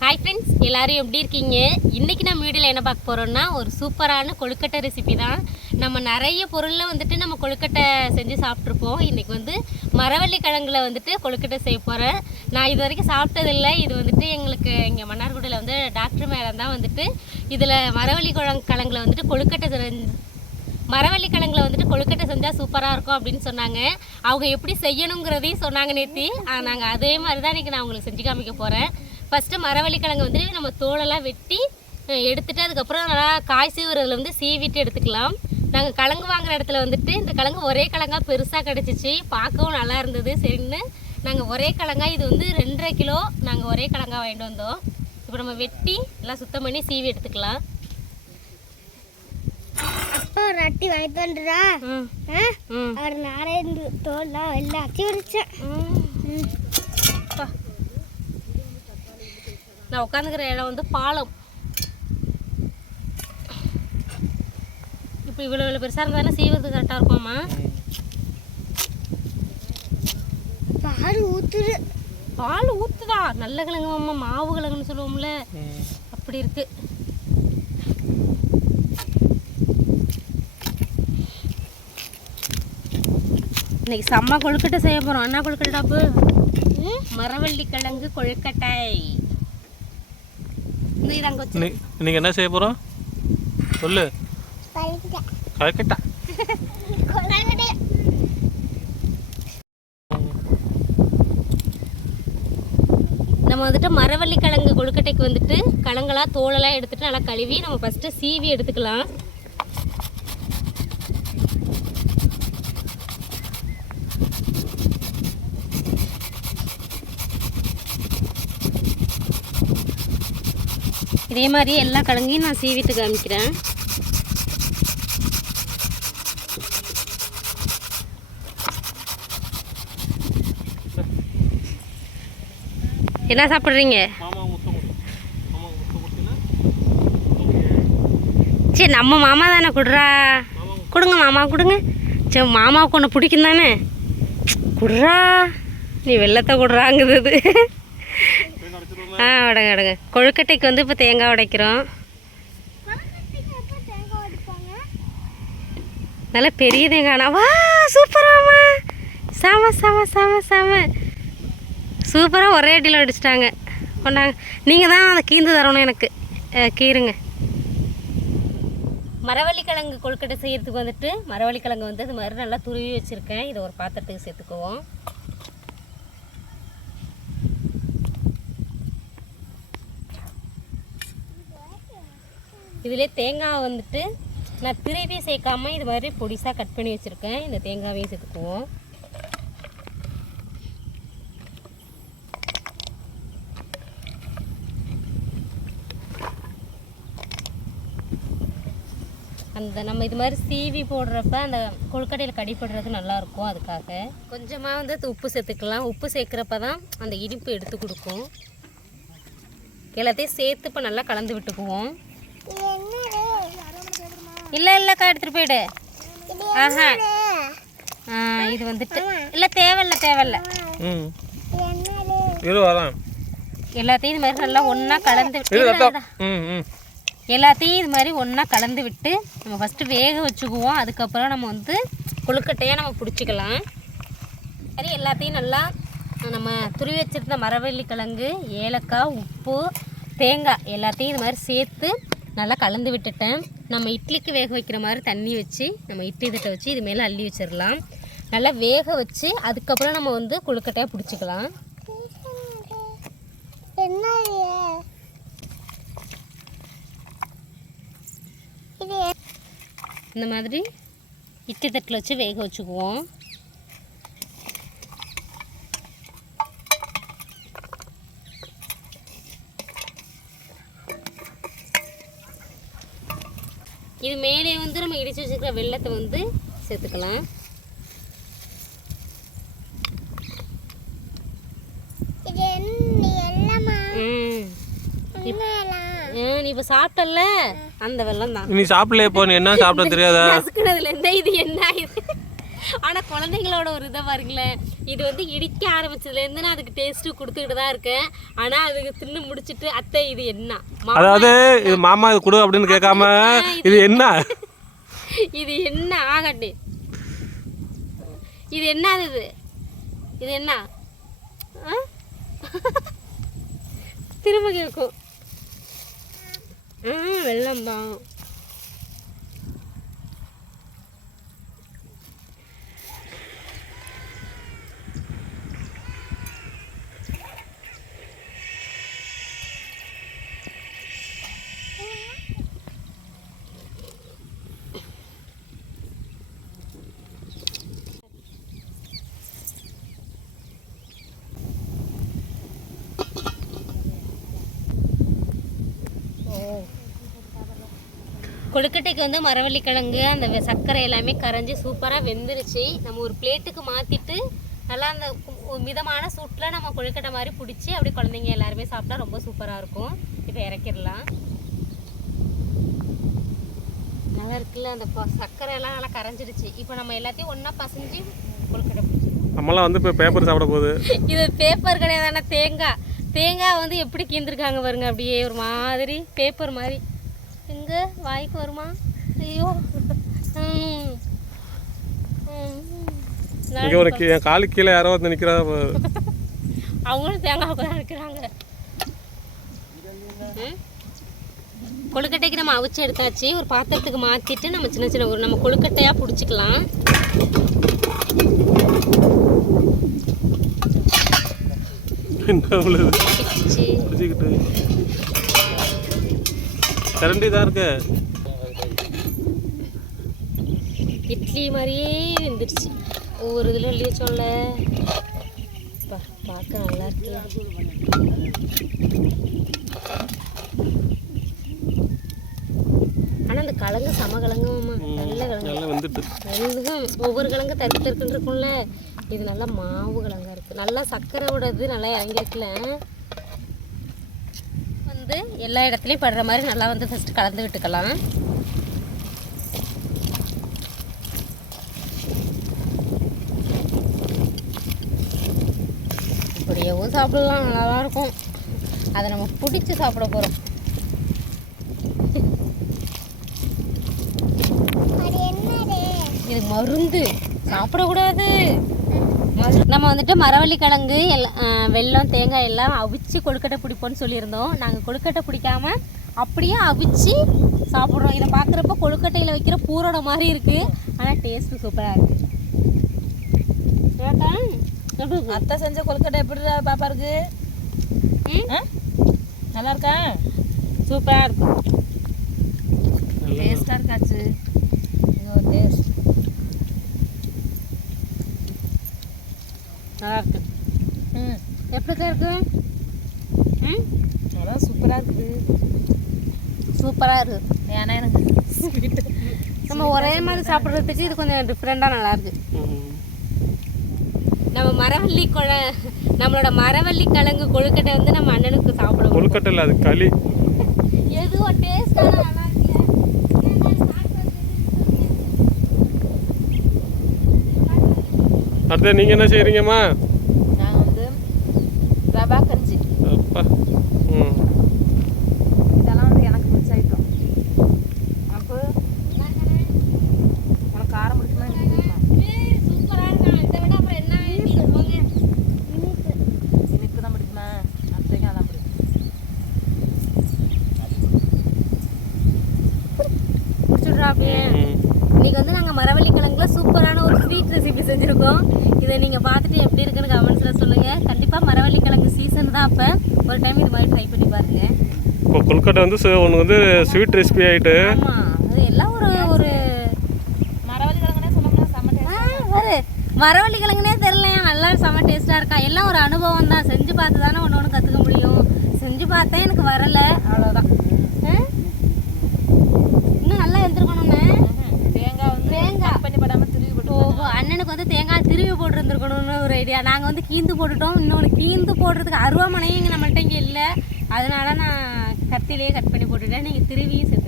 Hi friends எல்லோரும் எப்படி இருக்கீங்க? இன்றைக்கி நம்ம வீடியோவில் என்ன பார்க்க போகிறோம்னா ஒரு சூப்பரான கொழுக்கட்டை ரெசிபி தான். நம்ம நிறைய பொருளில் வந்துட்டு நம்ம கொழுக்கட்டை செஞ்சு சாப்பிட்ருப்போம் இன்றைக்கி வந்து மரவள்ளி கிழங்குல வந்துட்டு கொழுக்கட்டை செய்ய போகிறேன் நான் இது வரைக்கும் சாப்பிட்டதில்லை. இது வந்துட்டு எங்களுக்கு இங்கே மன்னார்குடியில் வந்து டாக்டர் மேடம் தான் வந்துட்டு இதில் மரவள்ளி கிழங்கு கிழங்குல வந்துட்டு கொழுக்கட்டை செஞ்சு மரவள்ளி கிழங்குல வந்துட்டு கொழுக்கட்டை செஞ்சால் சூப்பராக இருக்கும் அப்படின்னு சொன்னாங்க. அவங்க எப்படி செய்யணுங்கிறதையும் சொன்னாங்க நேத்தி. நாங்கள் அதே மாதிரி தான் இன்றைக்கி நான் உங்களுக்கு செஞ்சு காமிக்க போகிறேன் ஃபஸ்ட்டு மரவள்ளி கிழங்கு வந்துட்டு நம்ம தோலெல்லாம் வெட்டி அஹ், எடுத்துட்டு அதுக்கப்புறம் நல்லா காய் சீவுறதுல வந்து சீவிட்டு எடுத்துக்கலாம். நாங்கள் கிழங்கு வாங்குற இடத்துல வந்துட்டு இந்த கிழங்கு ஒரே கிழங்கா பெருசாக கிடச்சிச்சு. பார்க்கவும் நல்லா இருந்தது. சரின்னு நாங்கள் ஒரே கிழங்கா இது வந்து ரெண்டரை கிலோ நாங்கள் ஒரே கிழங்கா வாங்கிட்டு வந்தோம். இப்போ நம்ம வெட்டி எல்லாம் சுத்தம் பண்ணி சீவி எடுத்துக்கலாம். அப்பா ஒரு அட்டி வாங்கிட்டு வந்துடா அவர் நாராயண தோல்லாம் எல்லாம் அப்பா. நான் உட்காந்துக்கிற இடம் வந்து பாலம். இப்போ இவ்வளோ இவ்வளோ பெருசாக இருந்தாலும் சீவுறது கரெக்டாக இருக்குமாம்மா? பால் ஊத்துரு பால் ஊற்றுதா நல்ல கிழங்கு மாமா மாவு கிழங்குன்னு சொல்லுவோம்ல. அப்படி இருக்கு. இன்னைக்கு செம்ம கொழுக்கட்டை செய்ய போகிறோம் என்ன கொழுக்கட்டை டாப்பு? மரவள்ளி கிழங்கு கொழுக்கட்டை. இன்னைக்கு என்ன செய்ய போகிறோம் சொல்லு. கரெக்டா நம்ம வந்துட்டு மரவள்ளி கிழங்கு கொழுக்கட்டைக்கு வந்துட்டு கிழங்கெல்லாம் தோலெல்லாம் எடுத்துட்டு நல்லா கழுவி நம்ம ஃபஸ்ட்டு சீவி எடுத்துக்கலாம். இதே மாதிரி எல்லா கிழங்கையும் நான் சீவிட்டு காமிக்கிறேன். என்ன சாப்பிட்றீங்க? சரி நம்ம மாமா தானே கொடுறா. கொடுங்க மாமா கொடுங்க. சரி மாமாவுக்கு ஒன்று பிடிக்கும் தானே குடுறா. நீ வெள்ளத்தை குடுறாங்குது. ஆ விடுங்க விடுங்க கொழுக்கட்டைக்கு வந்து இப்போ தேங்காய் உடைக்கிறோம். நல்லா நல்ல பெரிய தேங்காய் வா சூப்பராமா செம செம செம செம. சூப்பராக ஒரே அடியில் அடிச்சிட்டாங்க. கொண்டாங்க. நீங்கள் தான் அதை கீந்து தரணும் எனக்கு. கீருங்க கீறுங்க. கொழுக்கட்டை செய்கிறதுக்கு வந்துட்டு மரவள்ளி கிழங்கு வந்து இது மாதிரி நல்லா துருவி வச்சுருக்கேன். இதை ஒரு பாத்திரத்துக்கு சேர்த்துக்குவோம். இதிலே தேங்காய் வந்துட்டு நான் திருவி சேர்க்காம இது மாதிரி பொடிசாக கட் பண்ணி வச்சுருக்கேன். இந்த தேங்காவையும் சேர்த்துக்குவோம். அந்த நம்ம இது மாதிரி சீவி போடுறப்ப அந்த கொழுக்கட்டையில் கடிப்படுறது நல்லாயிருக்கும் அதுக்காக. கொஞ்சமாக வந்து உப்பு சேர்த்துக்கலாம். உப்பு சேர்க்குறப்ப தான் அந்த இனிப்பு எடுத்து கொடுக்கும். எல்லாத்தையும் சேர்த்து இப்போ நல்லா கலந்து விட்டுக்குவோம். இல்லை இல்லைக்கா எடுத்துகிட்டு போயிடு. ஆஹா. ஆ, இது வந்துட்டு. இல்லை தேவையில்ல தேவையில்ல. ம். இரு வரேன். எல்லாத்தையும் இது மாதிரி நல்லா ஒன்றா கலந்து இரு விட்டு ரத்தம் ம் ம். எல்லாத்தையும் இது மாதிரி ஒன்றா கலந்து விட்டு நம்ம ஃபஸ்ட்டு வேக வச்சுக்குவோம். அதுக்கப்புறம் நம்ம வந்து கொழுக்கட்டையாக நம்ம பிடிச்சிக்கலாம். சரி எல்லாத்தையும் நல்லா நம்ம துருவி வச்சிருந்த மரவள்ளி கிழங்கு ஏலக்காய் உப்பு தேங்காய் எல்லாத்தையும் இது மாதிரி சேர்த்து நல்லா கலந்து விட்டுட்டேன். நம்ம இட்லிக்கு வேக வைக்கிற மாதிரி தண்ணி வச்சு நம்ம இட்லி தட்டை வச்சு இது மேலே அள்ளி வச்சிடலாம். நல்லா வேக வச்சு அதுக்கப்புறம் நம்ம வந்து கொழுக்கட்டையாக பிடிச்சிக்கலாம். இந்த மாதிரி இட்லி தட்டில் வச்சு வேக வச்சுக்குவோம். இது மேலே வந்து நம்ம இடிச்சு வச்சுருக்கிற வெள்ளத்தை வந்து சேர்த்துக்கலாம். இது என்ன எல்லாமா ம். என்னலாம் ஆ, நீ இப்போ சாப்பிட்டல்ல? அந்த வெள்ளம் தான் நீ சாப்பிடலையே போ நீ என்ன சாப்பிட தெரியாதா? இது என்ன இது? ஆனால் குழந்தைங்களோட ஒரு இதை பாருங்களேன். இது வந்து இடிக்க ஆரம்பிச்சதுலேருந்து நான் அதுக்கு டேஸ்ட்டு கொடுத்துக்கிட்டு தான் இருக்கேன். ஆனால் அதுக்கு தின்னு முடிச்சிட்டு அத்தை இது என்ன? அதாவது இது மாமா இது கொடு அப்படின்னு கேட்காம இது என்ன? இது என்ன? ஆகட்டு. இது என்ன இது? இது என்ன? திரும்ப கேட்கும். வெள்ளம் தான் கொழுக்கட்டைக்கு வந்து மரவள்ளி கிழங்கு அந்த சர்க்கரை எல்லாமே கரைஞ்சி சூப்பராக வெந்துருச்சு. நம்ம ஒரு பிளேட்டுக்கு மாற்றிட்டு நல்லா அந்த மிதமான சூட்டில் நம்ம கொழுக்கட்டை மாதிரி பிடிச்சி அப்படியே குழந்தைங்க எல்லாருமே சாப்பிட்டா ரொம்ப சூப்பராக இருக்கும். இப்போ இறக்கிடலாம். நல்லா இருக்குல்ல அந்த சர்க்கரை எல்லாம் நல்லா கரைஞ்சிடுச்சு. இப்போ நம்ம எல்லாத்தையும் ஒன்றா பசைஞ்சு கொழுக்கட்டை நம்மளாம் வந்து இப்போ பேப்பர் சாப்பிட போகுது. இது பேப்பர் கிடையாதான தேங்காய். தேங்காய் வந்து எப்படி கீந்திருக்காங்க பாருங்க அப்படியே ஒரு மாதிரி பேப்பர் மாதிரி. எங்க? வாய்க்கு வருமா? ஐயோ. இங்கே ஒரு என் காலுக்கு கீழே யாரோ வந்து நிற்கிறா அவங்களும் தேங்காய் தான் இருக்கிறாங்க கொழுக்கட்டைக்கு நம்ம அவிச்சு எடுத்தாச்சு. ஒரு பாத்திரத்துக்கு மாற்றிட்டு நம்ம சின்ன சின்ன ஒரு நம்ம கொழுக்கட்டையாக பிடிச்சிக்கலாம். என்ன கரண்டி தான் இருக்கு. இட்லி மாதிரியே வெந்துடுச்சு. ஒவ்வொரு இதில் வச்சோம்ல பா பார்க்க நல்லா இருக்கு. ஆனால் அந்த கிழங்கு சம கிழங்குமா நல்ல கிழங்கு நல்லா வந்துட்டு. ஒவ்வொரு கிழங்கு தருக்கு தருக்குன்னு இருக்கும்ல இது நல்லா மாவு கிழங்கா இருக்கு. நல்லா சர்க்கரையோட இது நல்லா இறங்கிருக்குல வந்து எல்லா இடத்துலையும் படுற மாதிரி நல்லா வந்து ஃபஸ்ட்டு கலந்து விட்டுக்கலாம். இப்படியவும் சாப்பிடலாம் நல்லா இருக்கும். அதை நம்ம பிடிச்சி சாப்பிட போகிறோம் இது மருந்து. சாப்பிடக்கூடாது. நம்ம வந்துட்டு மரவள்ளி கிழங்கு எல்லாம் வெல்லம் தேங்காய் எல்லாம் அவிச்சு கொழுக்கட்டை பிடிப்போம்னு சொல்லியிருந்தோம். நாங்கள் கொழுக்கட்டை பிடிக்காம அப்படியே அவிச்சு சாப்பிட்றோம். இதை பார்க்குறப்ப கொழுக்கட்டையில் வைக்கிற பூரோட மாதிரி இருக்குது ஆனால் டேஸ்ட்டு சூப்பராக இருக்குது? அத்தை செஞ்ச கொழுக்கட்டை எப்படி பாப்பா இருக்கு? நல்லா இருக்கா? சூப்பராக இருக்கும் டேஸ்டா இருக்காச்சு இது ஒரு டேஸ்ட் நல்லா இருக்கு ம் எப்படிக்கா இருக்கு ம் அதான் சூப்பராக இருக்குது சூப்பராக இருக்குது ஏன்னா எனக்கு ஸ்வீட்டு நம்ம ஒரே மாதிரி சாப்பிட்றதுக்கு இது கொஞ்சம் டிஃப்ரெண்ட்டாக நல்லா இருக்கு. ம். நம்ம மரவள்ளி கொழ நம்மளோட மரவள்ளி கிழங்கு கொழுக்கட்டை வந்து நம்ம அண்ணனுக்கு சாப்பிடுவோம் கொழுக்கட்டை இல்லை அது களி. எதுவோ இருக்கு. அடுத்து நீங்கள் என்ன செய்கிறீங்கம்மா நான் வந்து ரவா கஞ்சி. அப்பா. ம் இதெல்லாம் வந்து எனக்கு பிடிச்ச ஐட்டம் அப்போ உனக்கு காரம் பிடிக்குமா எனக்கு பிடிக்குமா சூப்பராக இருக்கும் இதை விட அப்புறம் என்ன வேணும் போங்க இனிப்பு தான் பிடிக்குமா அத்தைக்கும் அதான் பிடிக்கும் ம். இன்னைக்கு வந்து நாங்கள் மரவள்ளி கிழங்குல சூப்பரான ஒரு ஸ்வீட் ரெசிபி செஞ்சுருக்கோம். இதை நீங்கள் பார்த்துட்டு எப்படி இருக்குன்னு கமெண்ட்ஸில் சொல்லுங்கள் கண்டிப்பாக மரவள்ளி கிழங்கு சீசன் தான் அப்போ. ஒரு டைம் இது மாதிரி ட்ரை பண்ணி பாருங்கள் இப்போ கொழுக்கட்டை வந்து ஒன்று வந்து ஸ்வீட் ரெசிபி ஆகிட்டு ஆமாம் அது எல்லாம் ஒரு ஒரு மரவள்ளி கிழங்குனே பாரு மரவள்ளி கிழங்குனே தெரிலையா நல்லா செம்ம டேஸ்ட்டாக இருக்கா? எல்லாம் ஒரு அனுபவம் தான். செஞ்சு பார்த்து தானே ஒன்று ஒன்று கற்றுக்க முடியும். செஞ்சு பார்த்தேன் எனக்கு வரலை. அவ்வளோதான் இன்னும் நல்லா எழுந்திருக்கணும்னு தேங்காய் வந்து தேங்காய். பண்ணி படாமல் திருவி போட்டு ஓஹோ அண்ணனுக்கு வந்து தேங்காய் திருவி போட்டுருந்துருக்கணும்னு ஒரு ஐடியா நாங்கள் வந்து கீந்து போட்டுட்டோம். இன்னொன்று கீந்து போடுறதுக்கு அருவாமனையும் இங்கே நம்மள்ட்ட இங்கே இல்லை. அதனால நான் கத்திலேயே கட் பண்ணி போட்டுட்டேன். நீங்கள் திருவியும் ஓகே